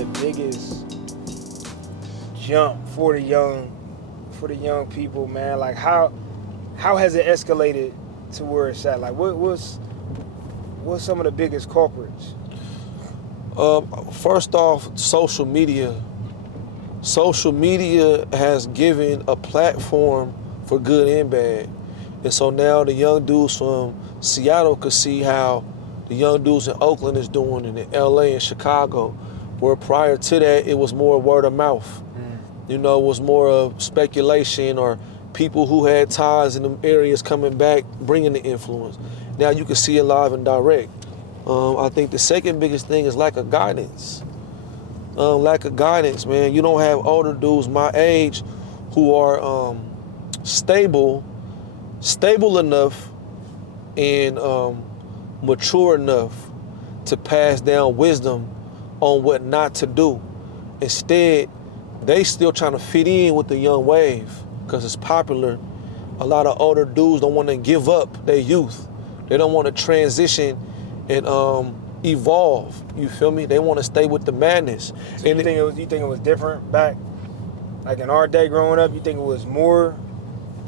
the biggest jump for the young people, man? Like how has it escalated to where it's at? Like what's some of the biggest culprits? First off, social media. Social media has given a platform for good and bad. And so now the young dudes from Seattle could see how the young dudes in Oakland is doing, and in LA and Chicago, where prior to that it was more word of mouth. You know, it was more of speculation or people who had ties in them areas coming back, bringing the influence. Now you can see it live and direct. I think the second biggest thing is lack of guidance. Lack of guidance, man. You don't have older dudes my age who are stable enough and mature enough to pass down wisdom on what not to do. Instead, they still trying to fit in with the young wave because it's popular. A lot of older dudes don't want to give up their youth. They don't want to transition and evolve. You feel me? They want to stay with the madness. So you think it was different back, like in our day growing up? You think it was more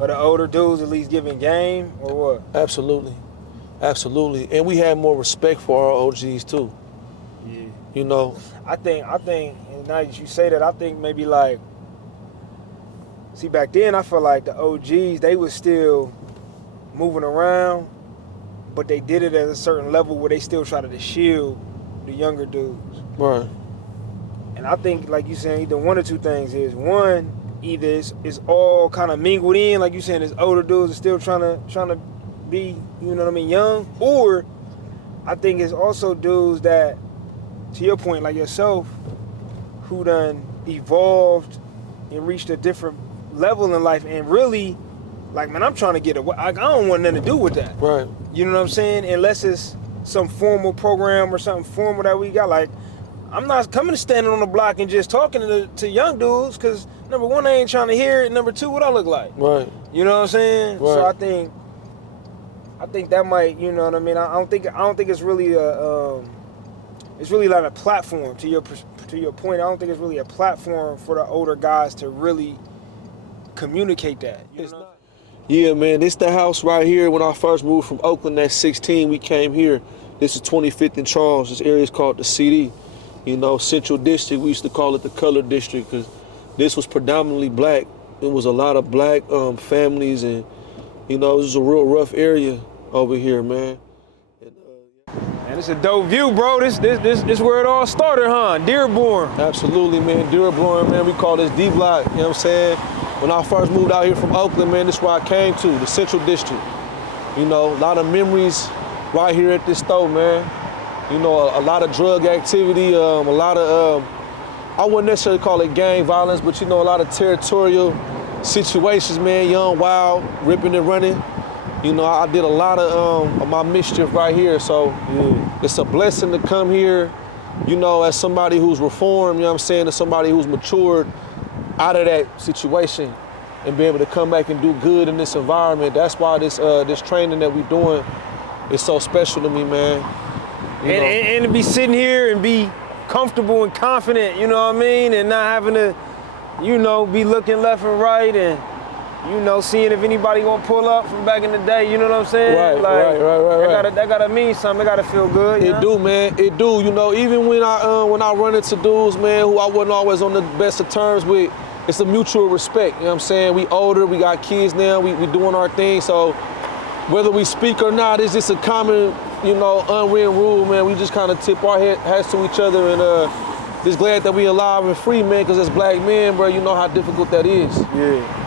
of the older dudes at least giving game, or what? Absolutely, absolutely. And we had more respect for our OGs too. Yeah. You know. I think. And now that you say that, I think maybe like. See, back then I feel like the OGs, they was still moving around, but they did it at a certain level where they still tried to shield the younger dudes. Right. And I think, like you saying, either one or two things is. One, either it's all kind of mingled in, like you saying, this older dudes are still trying to be, you know what I mean, young. Or I think it's also dudes that, to your point, like yourself, who done evolved and reached a different level in life and really, like, man, I'm trying to get away. I don't want nothing to do with that. Right. You know what I'm saying? Unless it's some formal program or something formal that we got. Like, I'm not coming to standing on the block and just talking to young dudes because, number one, they ain't trying to hear it. Number two, what I look like. Right. You know what I'm saying? Right. So I think that might, you know what I mean? I don't think it's really it's really like a platform to your point. I don't think it's really a platform for the older guys to really communicate that. You know? Yeah, man, this the house right here. When I first moved from Oakland at 16, we came here. This is 25th and Charles. This area is called the CD. You know, Central District, we used to call it the Color District because this was predominantly black. It was a lot of black families, and, you know, this is a real rough area over here, man. And it's a dope view, bro. This where it all started, huh? Dearborn. Absolutely, man. Dearborn, man. We call this D-Block, you know what I'm saying? When I first moved out here from Oakland, man, this is where I came to, the Central District. You know, a lot of memories right here at this store, man. You know, a lot of drug activity, a lot of, I wouldn't necessarily call it gang violence, but, you know, a lot of territorial situations, man, young, wild, ripping and running. You know, I did a lot of my mischief right here, so it's a blessing to come here, you know, as somebody who's reformed, you know what I'm saying, as somebody who's matured out of that situation and be able to come back and do good in this environment. That's why this training that we're doing is so special to me, man. And to be sitting here and be comfortable and confident, you know what I mean, and not having to, you know, be looking left and right and, you know, seeing if anybody gonna pull up from back in the day, you know what I'm saying? Right. That gotta mean something. It gotta feel good. It do, man. It do. You know, even when I run into dudes, man, who I wasn't always on the best of terms with, it's a mutual respect. You know what I'm saying? We older, we got kids now, we doing our thing. So whether we speak or not, it's just a common, you know, unwritten rule, man. We just kind of tip our hats to each other and just glad that we alive and free, man. Because as black men, bro, you know how difficult that is. Yeah.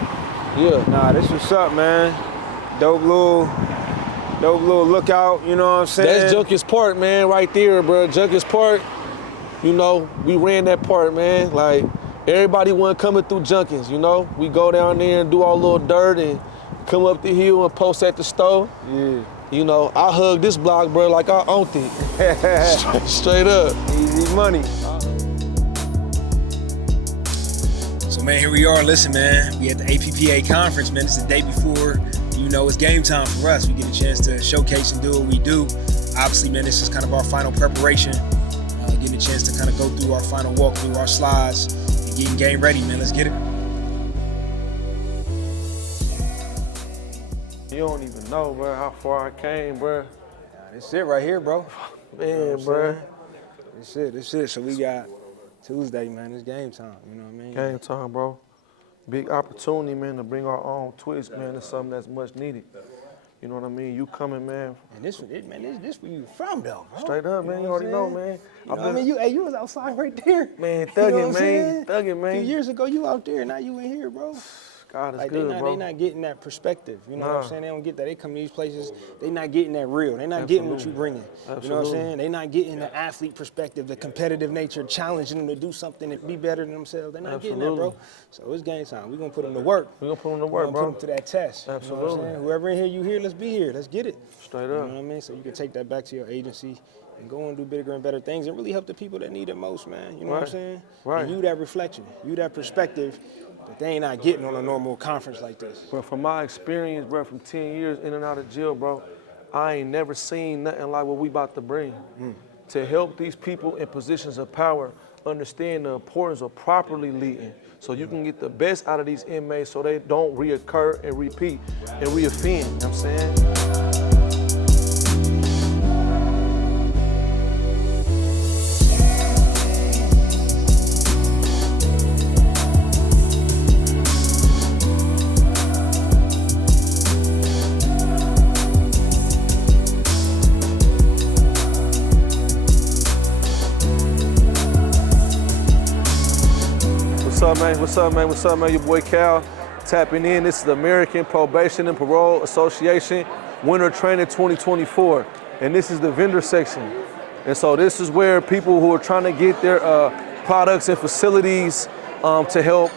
Nah, this what's up, man. Dope little lookout, you know what I'm saying? That's Junkins Park, man, right there, bro. Junkins Park, you know, we ran that part, man. Like, everybody wasn't coming through Junkins, you know? We go down there and do our little dirt and come up the hill and post at the store. Yeah. You know, I hug this block, bro, like I owned it. Straight up. Easy money. Man, here we are. Listen, man, we at the APPA conference, man. It's the day before, you know, it's game time for us. We get a chance to showcase and do what we do. Obviously, man, this is kind of our final preparation, getting a chance to kind of go through our final walk through our slides and getting game ready, man. Let's get it. You don't even know, bro, how far I came, bro. Nah, this it right here, bro. Man, You know bro. This it. So we got Tuesday, man. It's game time. You know what I mean? Game time, bro. Big opportunity, man, to bring our own twist, man. It's something that's much needed. You know what I mean? You coming, man. And this where you from, though, bro. Straight up, man. You already know, man. You know what I mean? You was outside right there. Man, You know thugging, what I'm man. saying? Thugging, man. A few years ago, you out there. Now you in here, bro. God is Like good, bro. they not getting that perspective. You know what Nah. I'm saying? They don't get that. They come to these places, they not getting that real. They not getting what you bringing. You know what I'm Absolutely. saying? They not getting the athlete perspective, the competitive nature, challenging them to do something and be better than themselves. They're not getting that, bro. So it's game time. We're gonna put them to work. We're gonna put them to work, We're bro. gonna put them to that test. Absolutely. You know what I'm saying? Whoever in here, you here, let's be here. Let's get it. Straight You know up. what I mean? So you can take that back to your agency and go and do bigger and better things and really help the people that need it most, man. You know what I'm Right. saying? Right. And you that reflection, you that perspective that they ain't not getting on a normal conference like this. But from my experience, bro, from 10 years in and out of jail, bro, I ain't never seen nothing like what we about to bring. To help these people in positions of power understand the importance of properly leading so you can get the best out of these inmates so they don't reoccur and repeat and reoffend, you know what I'm saying? What's up, man? What's up, man? Your boy Cal tapping in. This is the American Probation and Parole Association Winter Training 2024. And this is the vendor section. And so this is where people who are trying to get their products and facilities to help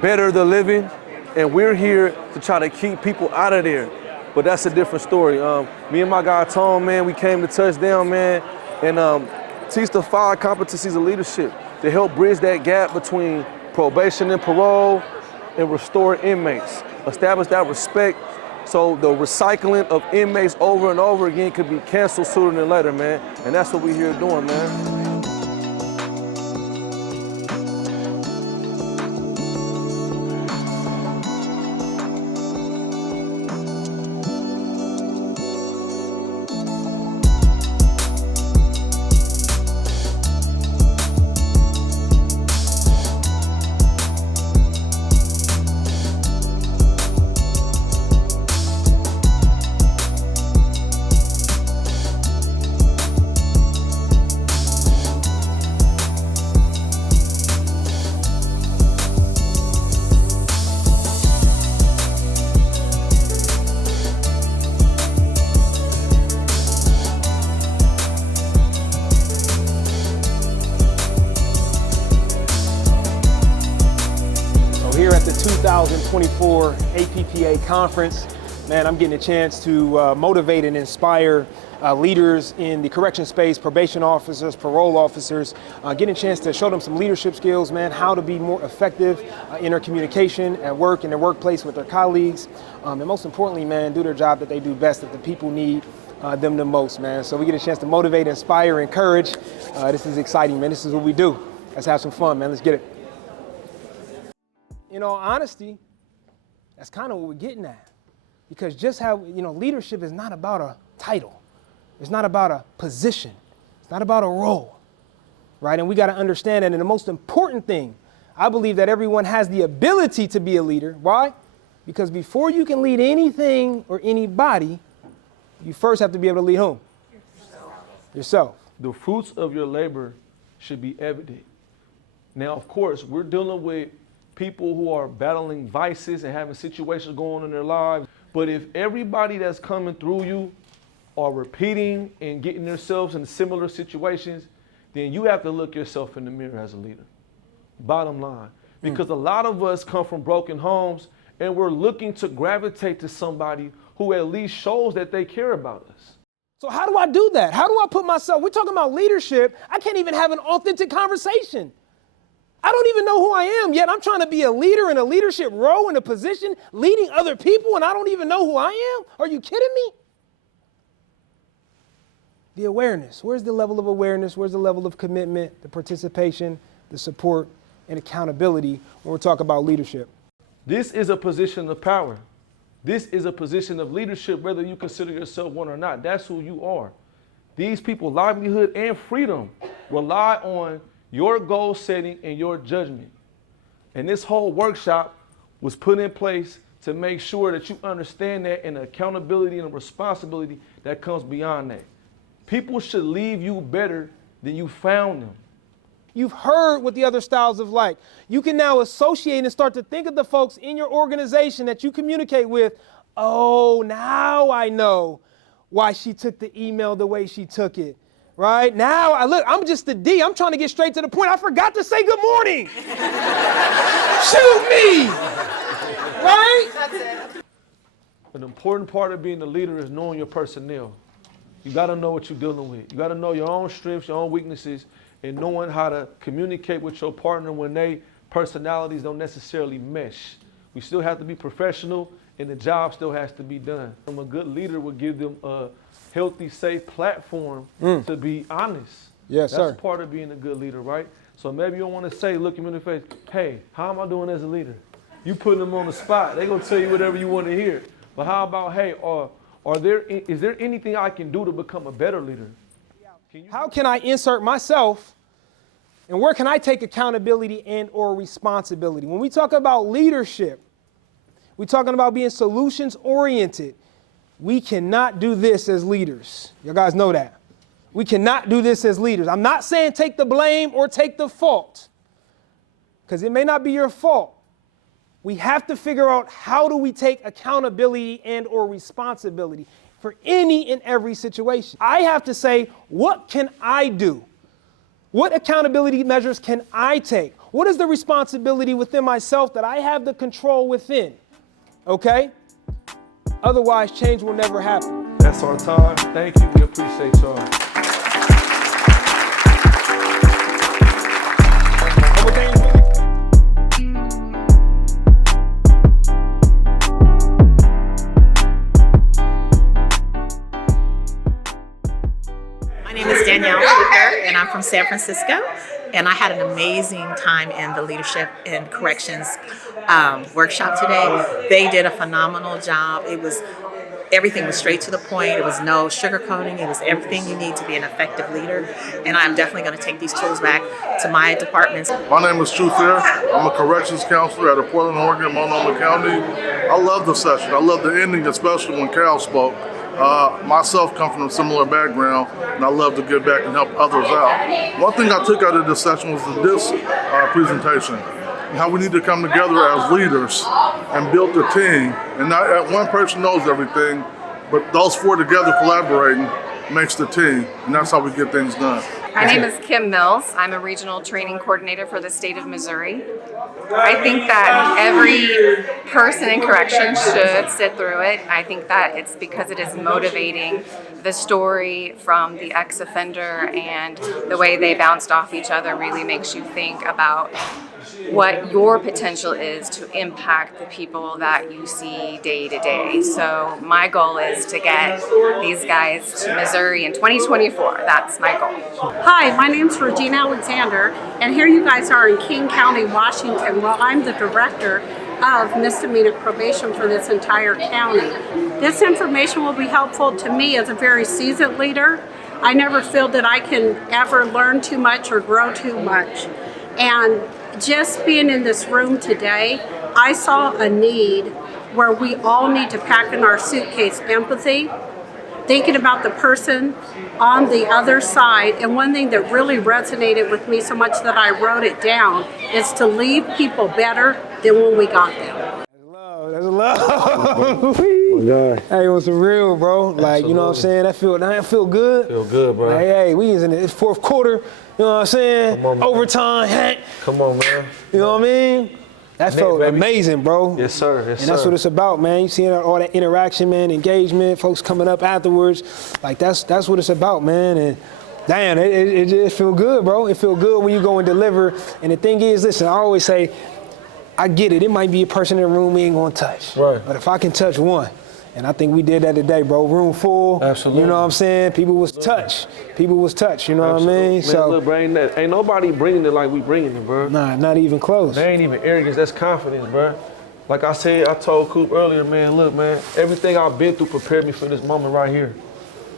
better the living. And we're here to try to keep people out of there. But that's a different story. Me and my guy Tom, man, we came to Touchdown, man, and teach the 5 competencies of leadership to help bridge that gap between probation and parole and restore inmates. Establish that respect so the recycling of inmates over and over again could be canceled sooner than later, man. And that's what we're here doing, man. Here at the 2024 APPA conference, man, I'm getting a chance to motivate and inspire leaders in the correction space, probation officers, parole officers, getting a chance to show them some leadership skills, man, how to be more effective in their communication at work, in their workplace with their colleagues, and most importantly, man, do their job that they do best, that the people need them the most, man. So we get a chance to motivate, inspire, encourage. This is exciting, man. This is what we do. Let's have some fun, man. Let's get it. In all honesty, that's kind of what we're getting at. Because just how, leadership is not about a title. It's not about a position. It's not about a role, right? And we got to understand that. And the most important thing, I believe that everyone has the ability to be a leader. Why? Because before you can lead anything or anybody, you first have to be able to lead whom? Yourself. The fruits of your labor should be evident. Now, of course, we're dealing with people who are battling vices and having situations going on in their lives. But if everybody that's coming through you are repeating and getting themselves in similar situations, then you have to look yourself in the mirror as a leader. Bottom line. Because a lot of us come from broken homes and we're looking to gravitate to somebody who at least shows that they care about us. So how do I do that? How do I put myself, we're talking about leadership. I can't even have an authentic conversation. I don't even know who I am, yet I'm trying to be a leader in a leadership role, in a position, leading other people, and I don't even know who I am? Are you kidding me? The awareness. Where's the level of awareness? Where's the level of commitment, the participation, the support, and accountability when we're talking about leadership? This is a position of power. This is a position of leadership, whether you consider yourself one or not. That's who you are. These people's livelihood and freedom rely on your goal setting and your judgment. And this whole workshop was put in place to make sure that you understand that, and the accountability and the responsibility that comes beyond that. People should leave you better than you found them. You've heard what the other styles of like. You can now associate and start to think of the folks in your organization that you communicate with. Oh, now I know why she took the email the way she took it. Right? Now, I'm just the D. I'm trying to get straight to the point. I forgot to say good morning. Shoot me. Right? That's it. An important part of being a leader is knowing your personnel. You got to know what you're dealing with. You got to know your own strengths, your own weaknesses, and knowing how to communicate with your partner when they personalities don't necessarily mesh. We still have to be professional, and the job still has to be done. A good leader will give them a healthy, safe platform to be honest. Yes, sir. That's part of being a good leader, right? So maybe you don't want to say, look him in the face, hey, how am I doing as a leader? You putting them on the spot. They're going to tell you whatever you want to hear. But how about, hey, is there anything I can do to become a better leader? How can I insert myself, and where can I take accountability and or responsibility? When we talk about leadership, we're talking about being solutions oriented. We cannot do this as leaders. You guys know that. We cannot do this as leaders. I'm not saying take the blame or take the fault, because it may not be your fault. We have to figure out, how do we take accountability and or responsibility for any and every situation. I have to say, what can I do? What accountability measures can I take? What is the responsibility within myself that I have the control within? Okay? Otherwise, change will never happen. That's our time. Thank you. We appreciate y'all. And I'm from San Francisco, and I had an amazing time in the leadership and corrections workshop today. They did a phenomenal job. Everything was straight to the point. It was no sugarcoating. It was everything you need to be an effective leader. And I'm definitely going to take these tools back to my departments. My name is True Fair. I'm a corrections counselor at Portland, Oregon, Multnomah County. I love the session. I love the ending, especially when Cal spoke. Myself come from a similar background, and I love to give back and help others out. One thing I took out of this session was this presentation, and how we need to come together as leaders and build a team. And not one person knows everything, but those four together collaborating makes the team, and that's how we get things done. My name is Kim Mills. I'm a regional training coordinator for the state of Missouri. I think that every person in corrections should sit through it. I think that it's because it is motivating. The story from the ex-offender and the way they bounced off each other really makes you think about what your potential is to impact the people that you see day to day. So my goal is to get these guys to Missouri in 2024. That's my goal. Hi, my name's Regina Alexander, and here you guys are in King County, Washington. Well, I'm the director of misdemeanor probation for this entire county. This information will be helpful to me as a very seasoned leader. I never feel that I can ever learn too much or grow too much. And just being in this room today, I saw a need where we all need to pack in our suitcase empathy, thinking about the person on the other side. And one thing that really resonated with me so much that I wrote it down is to leave people better than when we got them. That's love. Hey, it was real, bro. Like, absolutely. You know what I'm saying? That feel good. Feel good, bro. Like, hey, we is in the fourth quarter. You know what I'm saying? On, overtime. Come on, man. You know what I mean? That felt amazing, bro. Yes, sir. Yes, and that's what it's about, man. You seeing all that interaction, man, engagement, folks coming up afterwards. Like, that's what it's about, man. And damn, it feel good, bro. It feel good when you go and deliver. And the thing is, listen, I always say, I get it. It might be a person in the room we ain't gonna touch. Right. But if I can touch one, And I think we did that today, bro. Room full. Absolutely. You know what I'm saying? People was touched. People was touched, you know what I mean? Man, So look, bro, ain't nobody bringing it like we bringing it, bro. nah, not even close. That ain't even arrogance, that's confidence, bro. Like I said, I told Coop earlier, man, look, man, everything I've been through prepared me for this moment right here.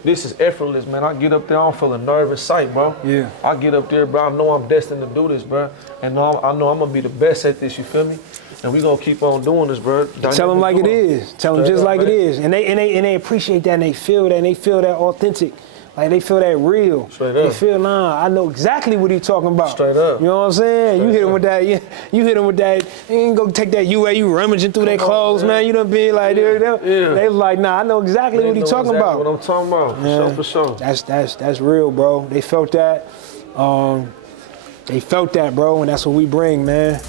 This is effortless, man. I get up there, I don't feel a nervous sight, bro. Yeah. I get up there, bro, I know I'm destined to do this, bro. And I know I'm gonna be the best at this, you feel me? And we gonna keep on doing this, bro. Tell them like it is. Tell them just like it is. And they appreciate that and they feel that and they feel that authentic. Like they feel that real. Straight They up. feel, nah, I know exactly what he's talking about. Straight up. You know what I'm saying? Straight You hit him up. with that, you hit him with that, you ain't go take that UA, you rummaging through their clothes, man. You done been like, they like, nah, I know exactly what he's talking about. What I'm talking about, for sure. That's real, bro. They felt that. They felt that, bro, and that's what we bring, man.